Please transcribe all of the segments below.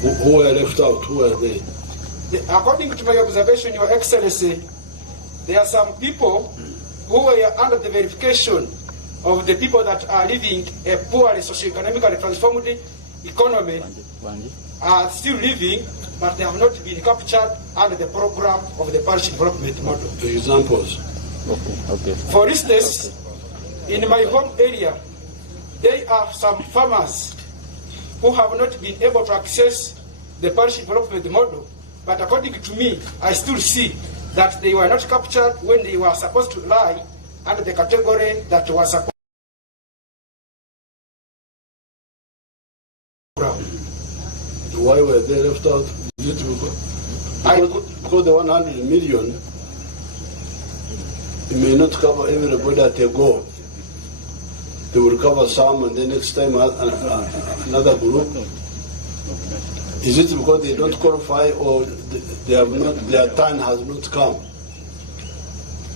Who were left out? Who were they? According to my observation, Your Excellency, there are some people who were under the verification of the people that are living a poorly socio-economically transformed economy, are still living, but they have not been captured under the program of the parish development model. Examples? Okay. For instance, in my home area, there are some farmers who have not been able to access the parish development model, but according to me, I still see that they were not captured when they were supposed to lie under the category that was supposed. Why were they left out? Is it because the 100 million, it may not cover everybody at a go. They will cover some, and the next time another group. Is it because they don't qualify, or they have not, their turn has not come?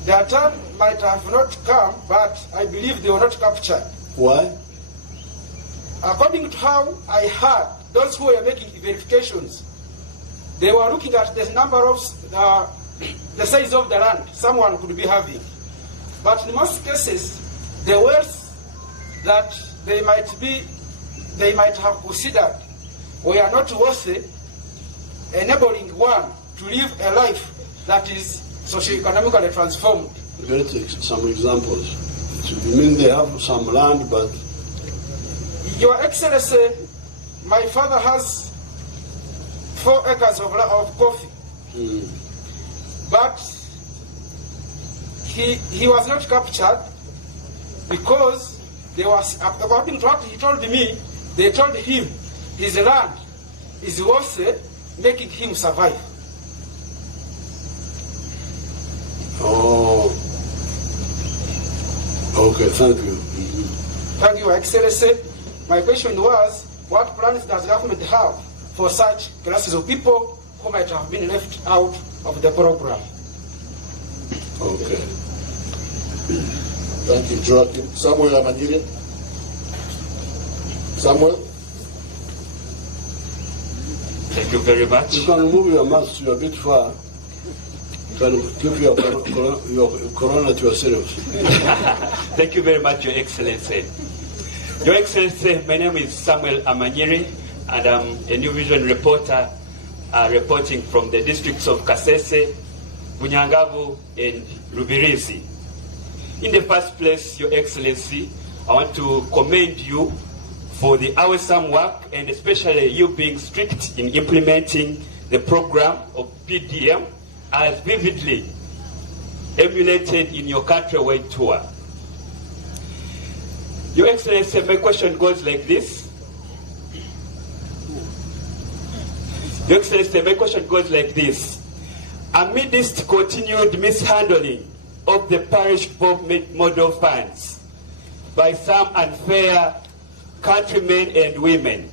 Their turn might have not come, but I believe they were not captured. Why? According to how I heard, those who were making verifications, they were looking at the number of the size of the land someone could be having. But in most cases, the wealth that they might have considered were not worthy, enabling one to live a life that is socio-economically transformed. Let's take some examples. So you mean they have some land, but... Your Excellency, my father has 4 acres of coffee, but he was not captured because there was, according to what he told me, they told him his land is worth making him survive. Oh, okay, thank you. Thank you, Your Excellency. My question was, what plans does the government have for such classes of people who might have been left out of the program? Okay. Thank you, Joaquin. Samuel Amanyire. Samuel? Thank you very much. You can move your mask, you're a bit far. You can keep your corona to yourself. Thank you very much, Your Excellency. Your Excellency, my name is Samuel Amanyiri, and I'm a New Vision reporter reporting from the districts of Kasese, Bunyangavu, and Rubirizi. In the first place, Your Excellency, I want to commend you for the AZAM work, and especially you being strict in implementing the program of PDM as vividly emulated in your countrywide tour. Your Excellency, my question goes like this. Your Excellency, my question goes like this. Amidst continued mishandling of the parish development model funds by some unfair countrymen and women,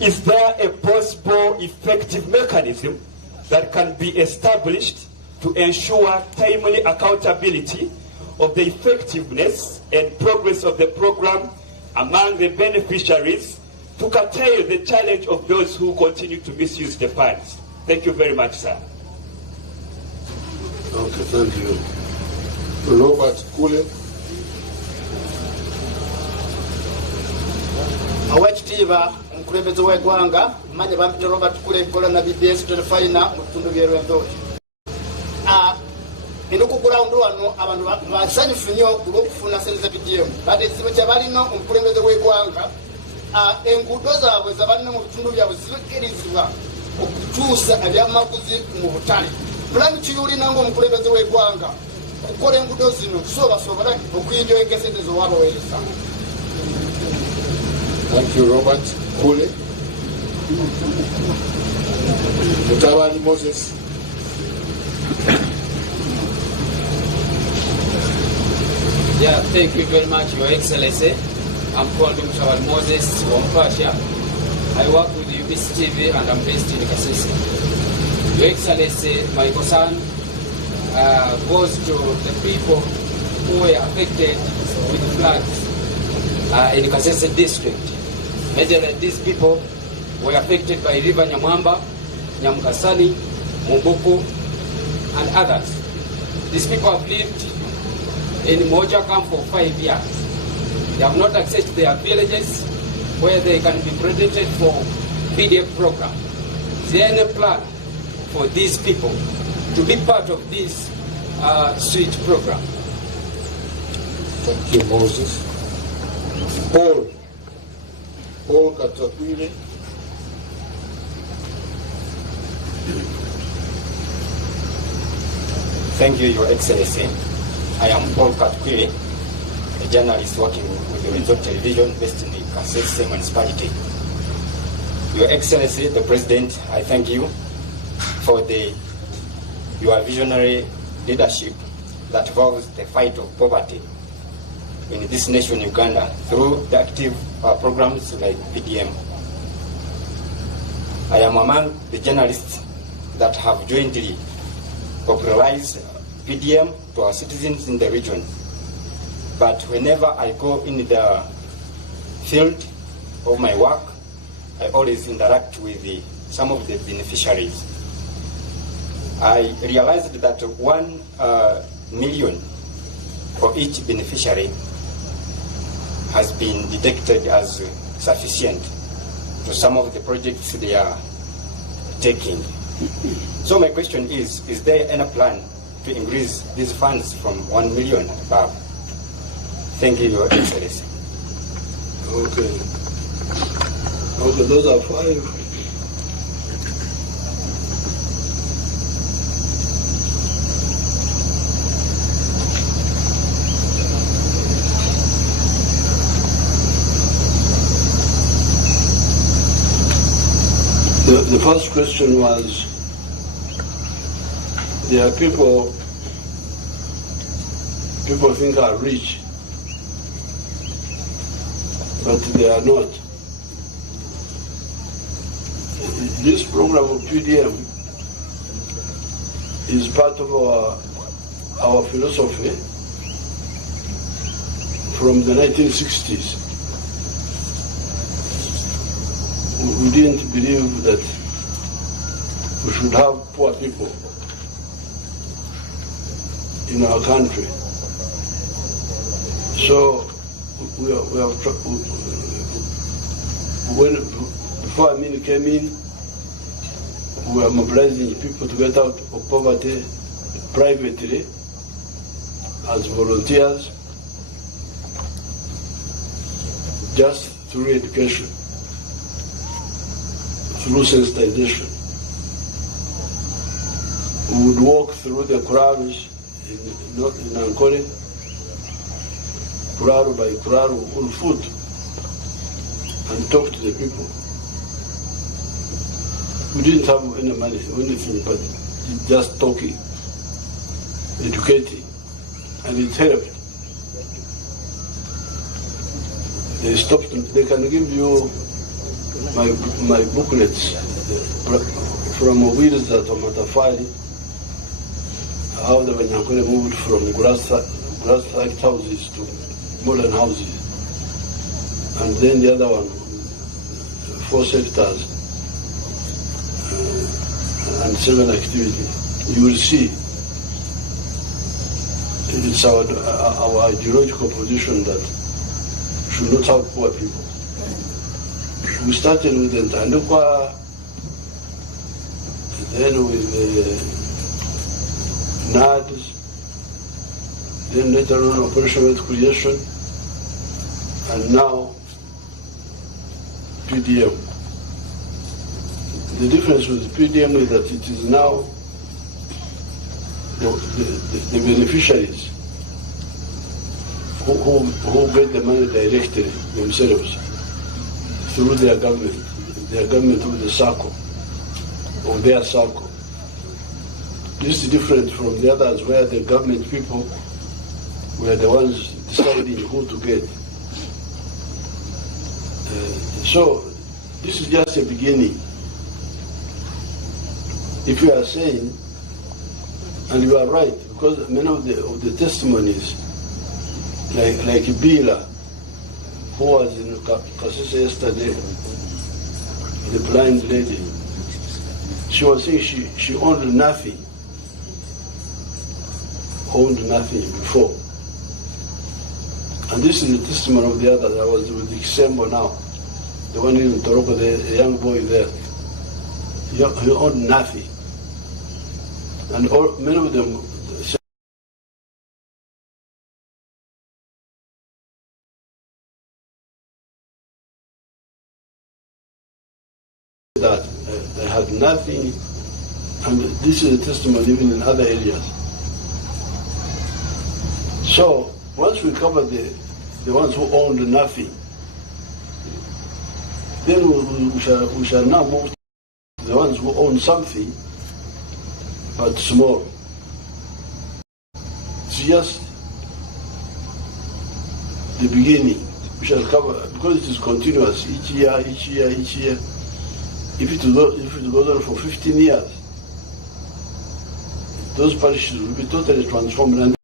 is there a possible effective mechanism that can be established to ensure timely accountability of the effectiveness and progress of the program among the beneficiaries to curtail the challenge of those who continue to misuse the funds? Thank you very much, sir. Okay, thank you. Robert Kule. Awekitiibwa omukulembeze w'eggwanga mmanya bampita Robert Kule nkola na BBS telefayina mu bitundu by'e Rwenzori. Enokugulawo wano abantu basanyufu nnyo olw'okufuna ssente za PDM. Kati ekizibu kye balina omukulembeze w'eggwanga, enguudo zaabwe ze balina mu bitundu byabwe zibikkirizibwa okutuusa ebyamaguzi mu butale. Pulani ki yolina ng'omukulembeze w'eggwanga okukola enguudo zino tusobole okuyinjoyinga ssente z'owabaweereza? Thank you, Robert Kule. Mutabani Moses. Yeah, thank you very much, Your Excellency. I'm called Mutabani Moses Wampasha. I work with UBC TV and I'm based in Kasese. Your Excellency, my concern goes to the people who were affected with floods in Kasese district. Majorly these people were affected by River Nyamwamba, Nyamkasani, Moboko, and others. These people have lived in Moja camp for 5 years. They have not accessed their villages where they can be credited for PDF program. Is there any plan for these people to be part of this street program? Thank you, Moses. Paul Katakwile. Thank you, Your Excellency. I am Paul Katakwile, a journalist working with the Rwenzori television based in the Kasese municipality. Your Excellency, the President, I thank you for your visionary leadership that involves the fight of poverty in this nation, Uganda, through the active programs like PDM. I am among the journalists that have jointly popularized PDM to our citizens in the region. But whenever I go in the field of my work, I always interact with some of the beneficiaries. I realized that 1 million for each beneficiary has been detected as sufficient to some of the projects they are taking. So my question is there any plan to increase these funds from 1 million above? Thank you, Your Excellency. Okay, those are 5. The first question was, there are people think are rich, but they are not. This program of PDM is part of our philosophy from the 1960s. We didn't believe that we should have poor people in our country. So before Amin came in, we were mobilizing people to get out of poverty privately as volunteers, just through education, through sensitization. We would walk through the kraals in Ankole, kraal by kraal on foot, and talk to the people. We didn't have any money or anything, but just talking, educating, and it helped. They stopped. They can give you my booklets from wheels that are Matafari, how the Abanyamakuru moved from grass-like houses to modern houses. And then the other one, 4 sectors and 7 activities. You will see it's our ideological position that we should not have poor people. We started with the Ntandukwa, then with the NADs, then later on Operation Wealth Creation, and now PDM. The difference with PDM is that it is now the beneficiaries who get the money directly themselves through their government of the circle, or their circle. This is different from the others where the government people were the ones deciding who to get. So this is just a beginning. If you are saying, and you are right, because many of the testimonies, like Bila, who was in Kasese yesterday, the blind lady. She was saying she owned nothing. Owned nothing before. And this is the testimony of the others. I was with December now. The one in Toroko, the young boy there. He owned nothing. And many of them said that they had nothing, and this is a testimony even in other areas. So once we cover the ones who owned nothing, then we shall now move to the ones who own something, but small. It's just the beginning. We shall cover, because it is continuous, each year. If it goes on for 15 years, those parishes will be totally transformed. And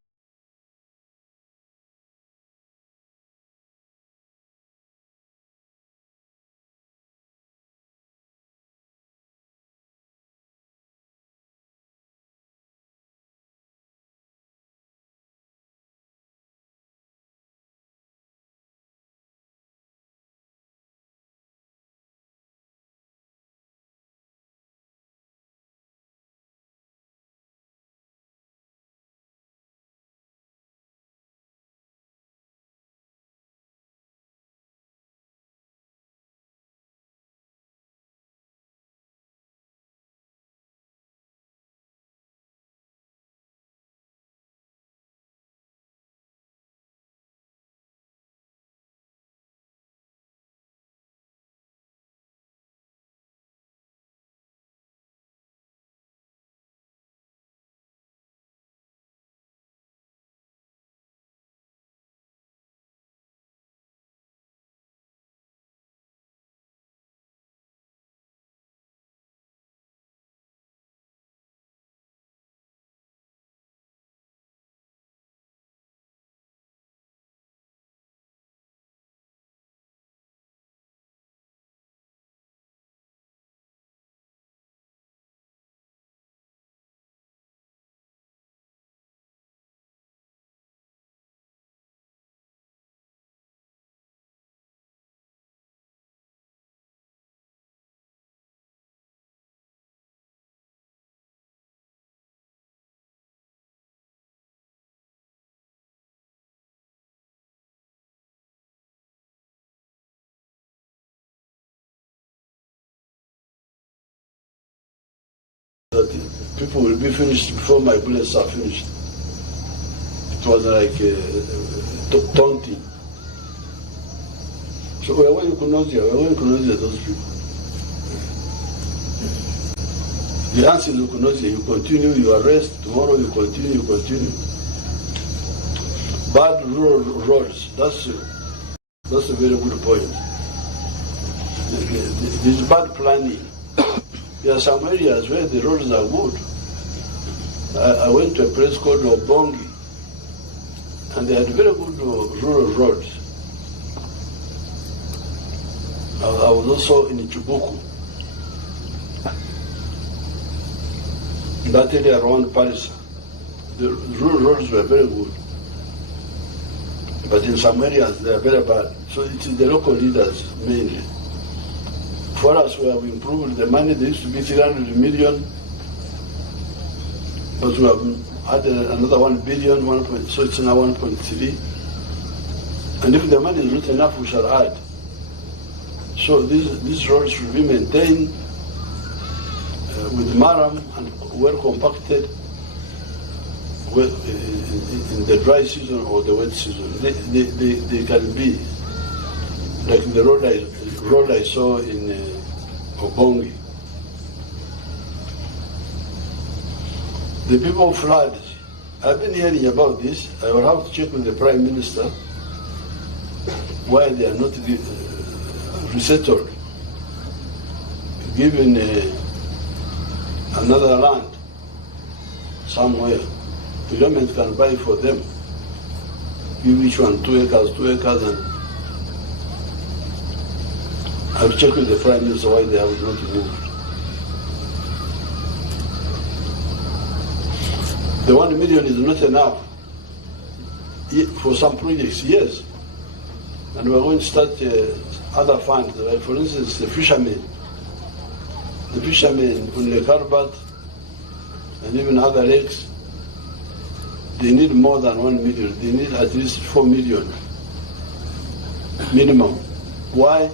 that people will be finished before my bullets are finished. It was like taunting. So we are going to Kunozia, those people. The answer is Kunozia, you continue, you arrest, tomorrow you continue. Bad rural roads, that's a very good point. There's bad planning. There are some areas where the roads are good. I went to a place called Obongi, and they had very good rural roads. I was also in Zuku. That area around Paris, the rural roads were very good. But in some areas they are very bad. So it is the local leaders mainly. For us, we have improved the money. There used to be 300 million, but we have added another 1 billion, so it's now 1.3. And if the money is not enough, we shall add. So these roads should be maintained with maram and well compacted in the dry season or the wet season. They can be like the road I saw in Obongi. The people of floods, I've been hearing about this. I will have to check with the Prime Minister why they are not resettled, given another land somewhere. The government can buy for them, give each one 2 acres, and I've checked with the Prime Minister why they have not moved. The 1 million is not enough for some projects, yes. And we're going to start other funds, like for instance the fishermen. The fishermen on the Karbat and even other lakes, they need more than 1 million. They need at least 4 million minimum. Why?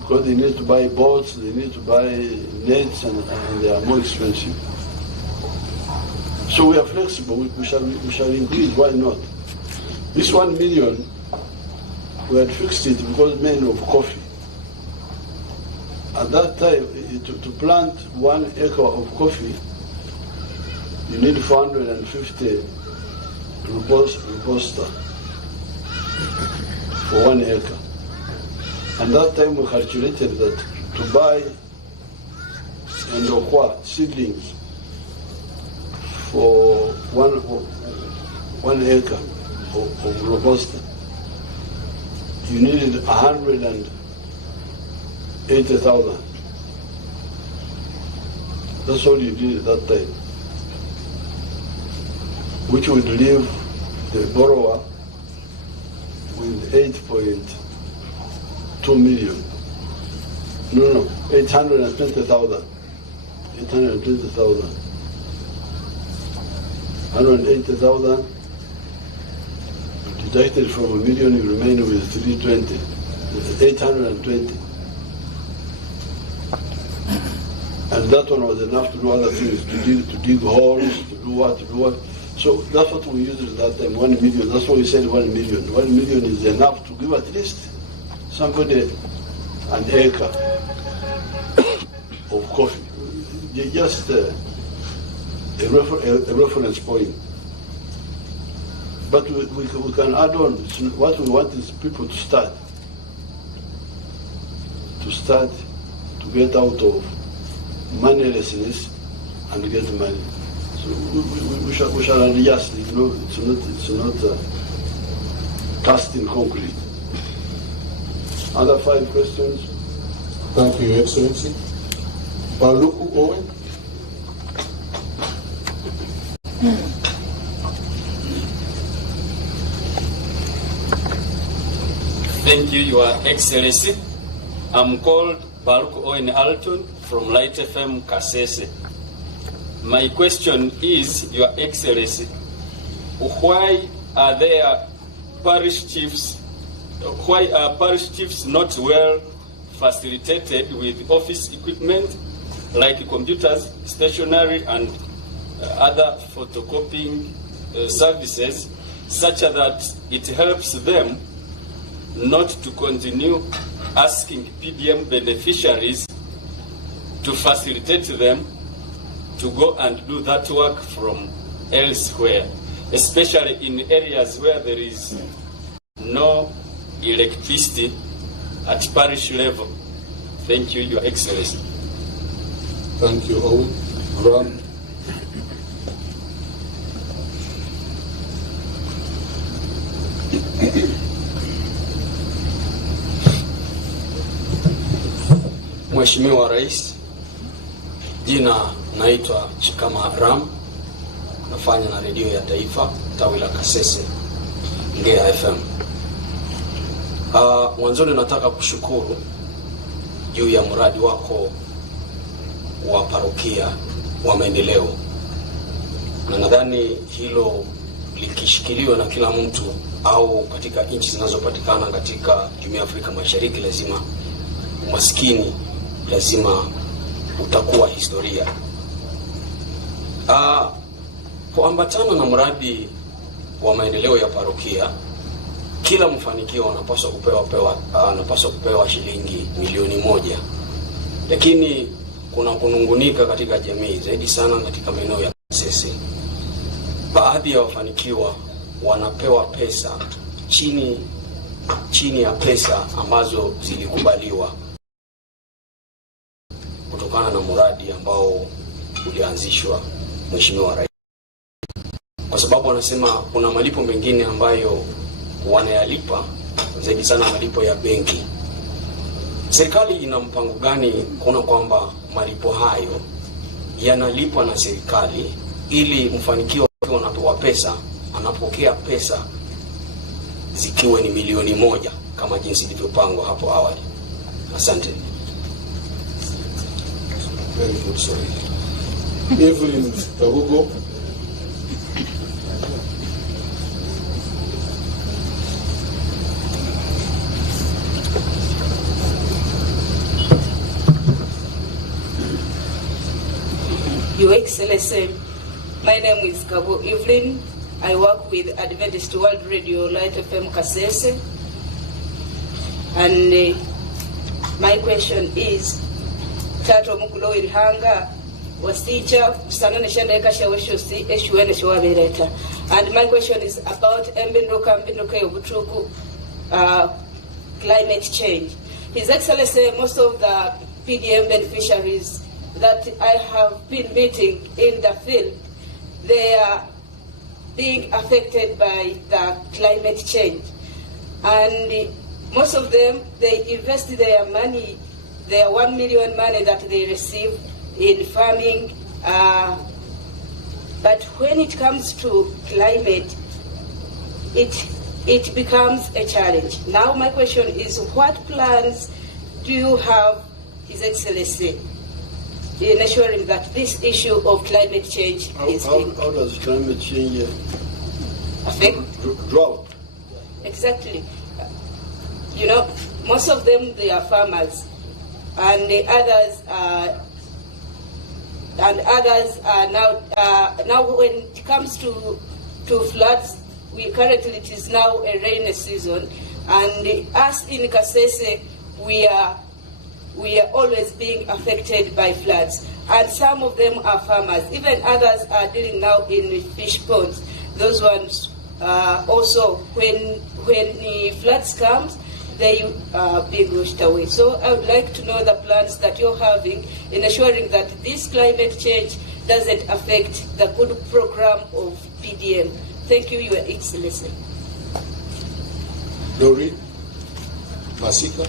Because they need to buy boats, they need to buy nets, and they are more expensive. So we are flexible, we shall increase, why not? This 1 million, we had fixed it because mainly of coffee. At that time, to plant 1 acre of coffee, you need 450 Robusta for 1 acre. And that time we calculated that to buy Ndokwa seedlings for 1 acre of Robusta, you needed 180,000. That's all you did at that time, which would leave the borrower with 8.2 million. No, 820,000. 820,000. 180,000 deducted from 1 million, you remain with 320. It's 820. And that one was enough to do other things, to dig holes, to do what. So that's what we used at that time, 1 million. That's why we said 1 million. 1 million is enough to give at least somebody an acre of coffee. Just a reference point. But we can add on. What we want is people to start to get out of moneylessness and get money. So we shall adjust. It's not cast in concrete. Other 5 questions. Thank you, Your Excellency. Baluku Owen. Thank you, Your Excellency. I'm called Baruch Owen Alton from Light FM Kasese. My question is, Your Excellency, why are parish chiefs not well facilitated with office equipment like computers, stationery, and other photocopying services, such that it helps them not to continue asking PDM beneficiaries to facilitate them to go and do that work from elsewhere, especially in areas where there is no electricity at parish level? Thank you, Your Excellency. Thank you, Owen. Ram. Mheshimiwa Rais, jina naitwa Chikama Ram, nafanya na redio ya taifa tawi la Kasese Ngea FM. Mwanzoni nataka kushukuru juu ya mradi wako wa parokia wa maendeleo, na nadhani hilo likishikiliwa na kila mtu au katika nchi zinazopatikana katika Jumuiya ya Afrika Mashariki, lazima umaskini lazima utakuwa historia. Kuambatana na mradi wa maendeleo ya parokia, kila mfanikio anapaswa kupewa shilingi milioni 1. Lakini kuna kunungunika katika jamii, zaidi sana katika maeneo ya Kasese. Baadhi ya wafanikiwa wanapewa pesa chini ya pesa ambazo zilikubaliwa kutokana na mradi ambao ulianzishwa, Mheshimiwa Rais. Kwa sababu wanasema kuna malipo mengine ambayo wanayalipa, zaidi sana malipo ya benki. serikali ina mpango gani kuona kwamba malipo hayo yanalipwa na serikali ili mfanikiwa anapewa pesa, anapokea pesa zikiwa ni milioni 1 kama jinsi ilivyopangwa hapo awali? Asante. Very good, sorry. Evelyn Kabugo. Your Excellency, my name is Kabo Evelyn. I work with Adventist World Radio Light FM Kasese. And my question is, Tato Mukulo Ilhanga was teacher, Sanana Shandeka Shaweshosi, Eshuene Shawabereta. And my question is about Mbindoka Obutuku climate change. His Excellency, most of the PDM beneficiaries that I have been meeting in the field, they are being affected by the climate change. And most of them, they invest their money, their 1 million money that they receive in farming. But when it comes to climate, it becomes a challenge. Now my question is, what plans do you have, His Excellency, in ensuring that this issue of climate change is being... How does climate change affect? Drought. Exactly. You know, most of them, they are farmers, and the others are now when it comes to floods, currently it is now a rainy season, and us in Kasese, we are always being affected by floods. And some of them are farmers. Even others are dealing now in fish ponds. Those ones also, when the floods comes, they are being washed away. So I would like to know the plans that you're having in ensuring that this climate change doesn't affect the good program of PDM. Thank you, Your Excellency. Dori Masika.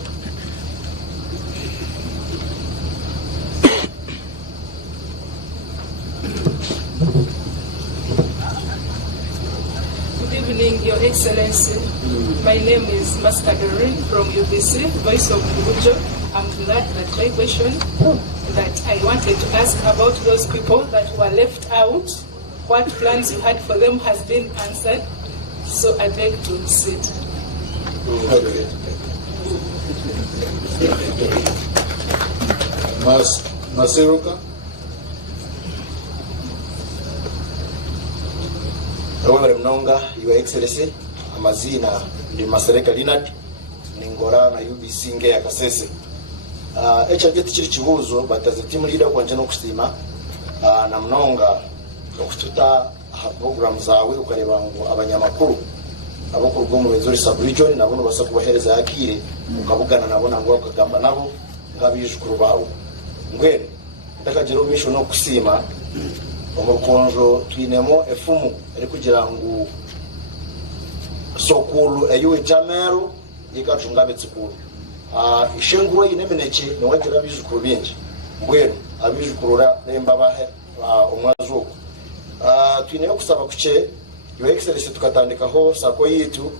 Good evening, Your Excellency. My name is Master Doreen from UBC, Voice of Bujo. I'm glad that my question that I wanted to ask about those people that were left out, what plans you had for them has been answered. So I beg to sit. Okay. Masiruka. Honorable Mnonga, Your Excellency, amazina ndi Masereka Linard ningora na UBC nge ya Kasese. Echageti chiri chibuzo bataze team leader kwanje no kusima na Mnonga okututa ha program zawe ukareba ngo Abanyamakuru abakuru bwo mu Rwenzori sub region nabo basa kubahereza yakire ukabugana nabona ngo akagamba nabo ngabijukuru bawo ngwene ndakagero mission no kusima omukonjo twinemo efumu eri kugira ngo sokulu eyo jamero yikacunga betsikuru ishenguro yinemeneke no wagira bijukuru bingi ngwene abijukurura nemba bahe omwazo twinemo kusaba kuche Your Excellency tukatandikaho sako yitu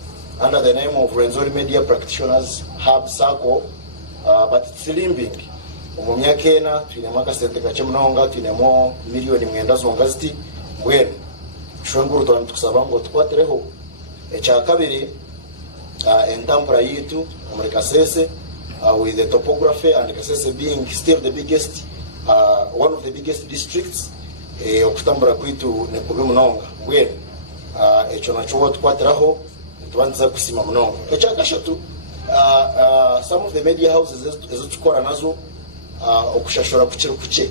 under the name of Rwenzori Media Practitioners Hub Sako, but it's limbing omumyakena twinemo akasente kache Mnonga twinemo miliyoni 9 zonga ziti ngwene shwenguru twantukusaba ngo tukwatereho echa kabiri entampra yitu muri Kasese with the topography and Kasese being still the biggest one of the biggest districts okutambura kwitu ne kubi Mnonga ngwene echo nacho twateraho tubanza kusima Mnonga echa gashatu some of the media houses ezotukora nazo okushashora kuchiro kuche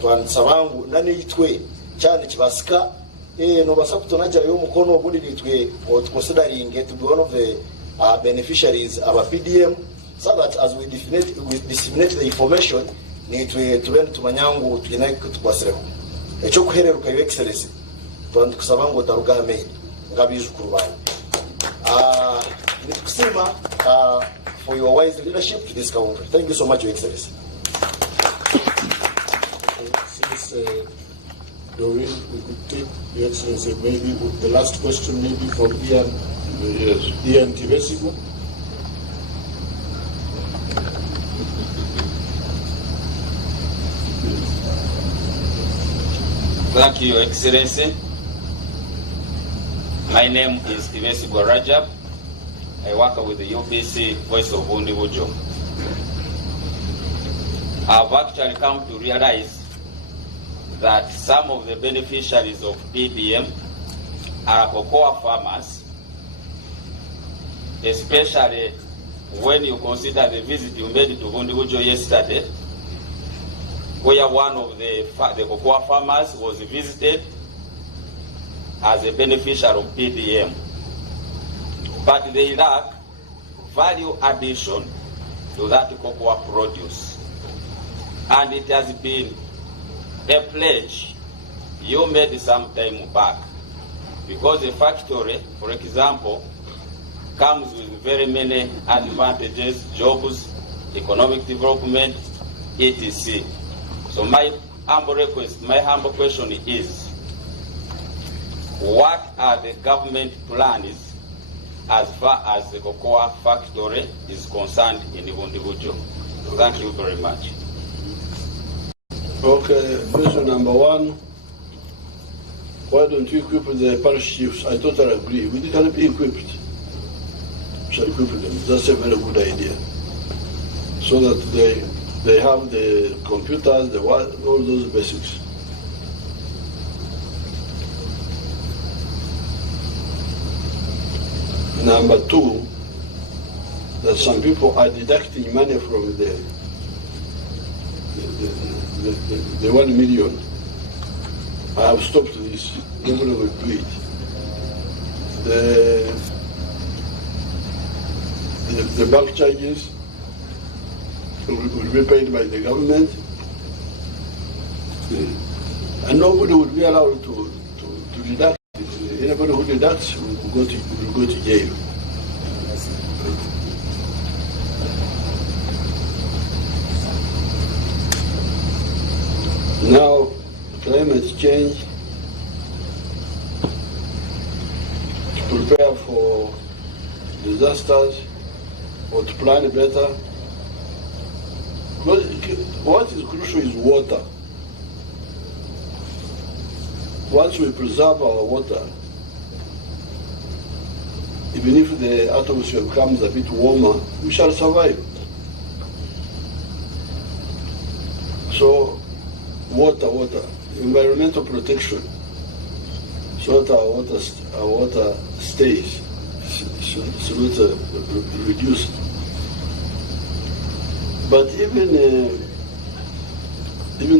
twansabangu nani yitwe cyane kibasika no basakutonagira yo mukono obundi nitwe considering to be one of the beneficiaries of a PDM, so that as we disseminate the information nitwe tubene tumanyangu twinake kutukwasireko echo kuhereruka Your Excellency twandukusabango darugame ngabijukuru bani nitukusima for your wise leadership to this country. Thank you so much, Your Excellency. Since Doreen, we could take Your Excellency maybe with the last question, maybe from Ian. Yes. Ian Tibesigo. Thank you, Your Excellency. My name is Purezidenti Rajab. I work with the UBC Voice of Individual. I've actually come to realize that some of the beneficiaries of PDM are cocoa farmers, especially when you consider the visit you made to Individual yesterday, where one of the cocoa farmers was visited as a beneficiary of PDM. But they lack value addition to that cocoa produce. And it has been a pledge you made some time back. Because a factory, for example, comes with very many advantages, jobs, economic development, etc. So my humble question is, what are the government plans as far as the cocoa factory is concerned in Individual? Thank you very much. Okay, question number one. Why don't you equip the parish chiefs? I totally agree. We can be equipped. We shall equip them. That's a very good idea. So that they have the computers, all those basics. Number two, that some people are deducting money from the 1 million. I have stopped this. Nobody will do it. The bank charges will be paid by the government, and nobody will be allowed to deduct. Anybody who deducts will go to jail. Now, climate change, to prepare for disasters or to plan better. What is crucial is water. Once we preserve our water, even if the atmosphere becomes a bit warmer, we shall survive. So, water, environmental protection, so that our water stays, so not reduced. But even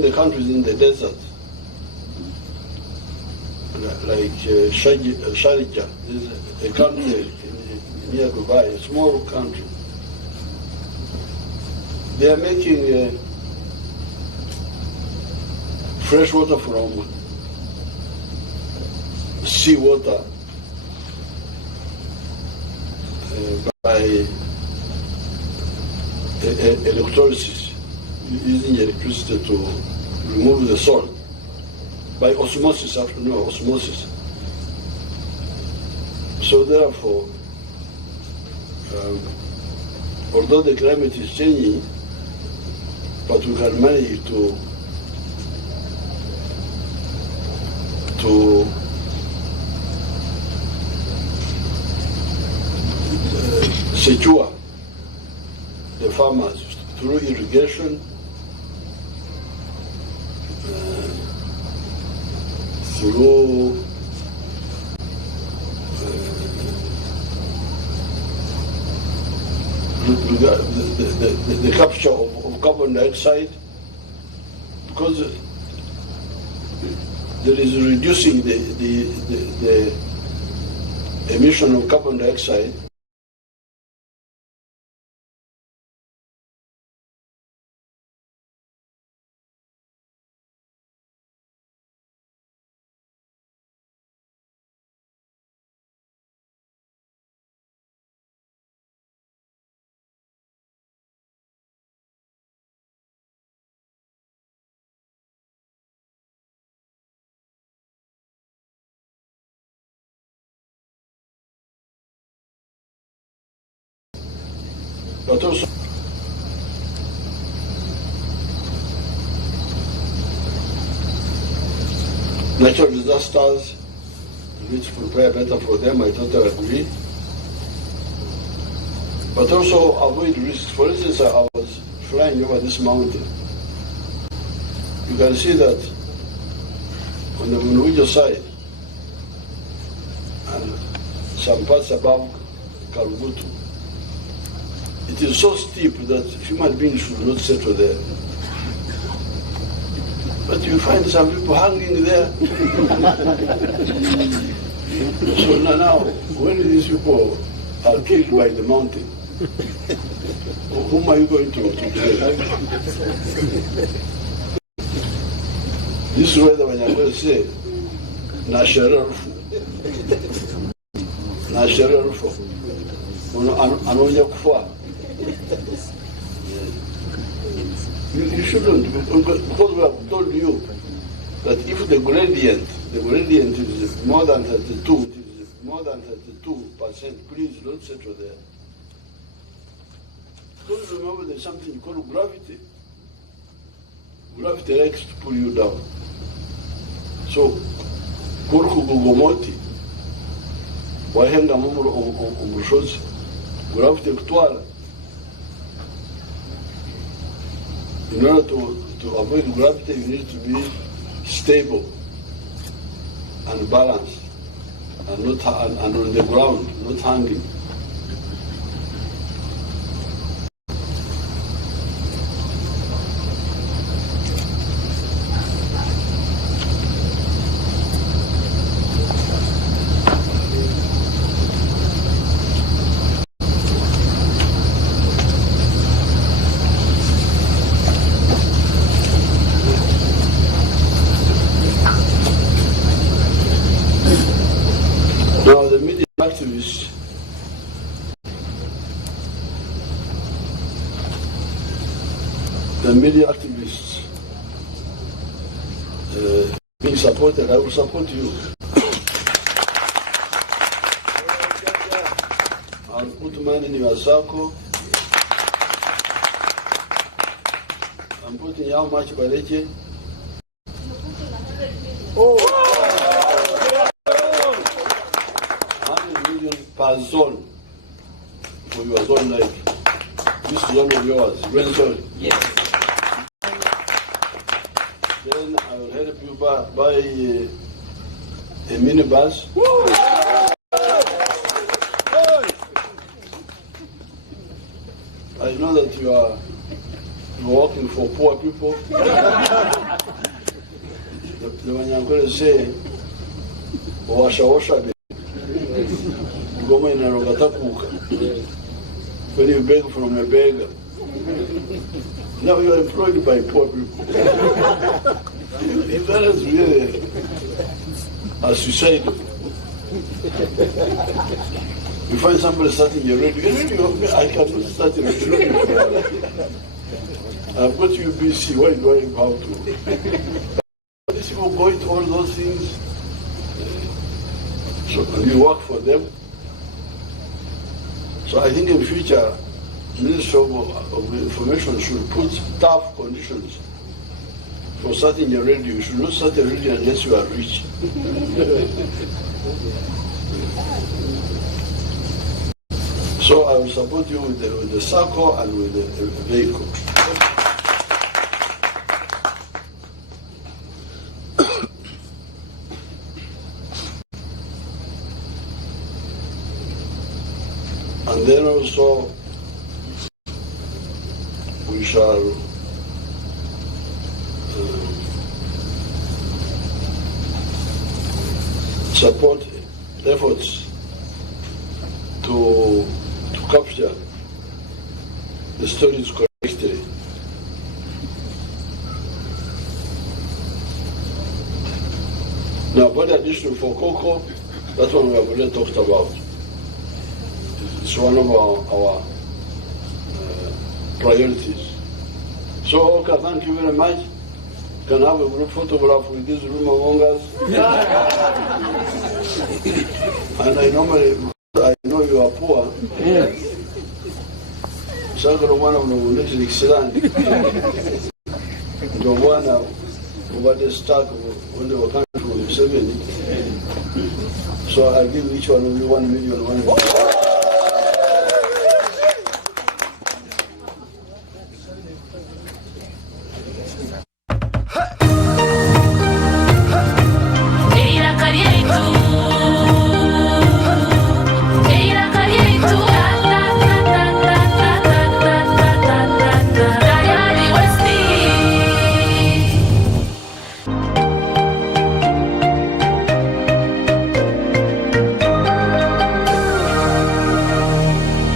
the countries in the desert, like Sharjah, is a country near Dubai, a small country. They are making fresh water from seawater by electrolysis, using electricity to remove the salt. By osmosis, osmosis. So therefore, although the climate is changing, but we can manage to secure the farmers through irrigation, through the capture of carbon dioxide, because there is reducing the emission of carbon dioxide but also natural disasters. We need to prepare better for them. I totally agree. But also avoid risks. For instance, I was flying over this mountain. You can see that on the Munujo side and some parts above Karugutu, it is so steep that human beings should not settle there. But you find some people hanging there. So now, when these people are killed by the mountain, whom are you going to blame? This is where the Abanyamakuru say, Nashara Rufu. Nashara Rufu. Anonya Kufa. You shouldn't, because we have told you that if the gradient is more than 32%, please don't settle there. Don't remember there's something called gravity. Gravity likes to pull you down. So, Kurku Gugomoti, Wahenga Mumuru Omushozi, gravity Kutwala. In order to avoid gravity, you need to be stable and balanced and on the ground, not hanging. Now the media activists being supported, I will support you. I'll put mine in your circle. I'm putting how much by the per zone for your zone, like this zone of yours, Rwenzori. Yes. Then I will help you buy a minibus. I know that you're working for poor people. The Abanyamakuru say, washa. When you beg from a beggar. Now you are employed by poor people. If that is really a suicide, you find somebody starting a radio, I cannot start a radio. I've got UBC, why do I have to? These people go into all those things, so you work for them. So I think in future, Ministry of Information should put tough conditions for starting a radio. You should not start a radio unless you are rich. So I will support you with the circle and with the vehicle. And then also we shall support efforts to capture the stories correctly. Now, about addition for Coco, that one we have already talked about. It's one of our priorities. So, okay, thank you very much. Can I have a group photograph with this room among us? And I know you are poor. Sagara one of the wounded excellent. The one over the stock when they were coming from Museveni. So I give each one of you 1 million.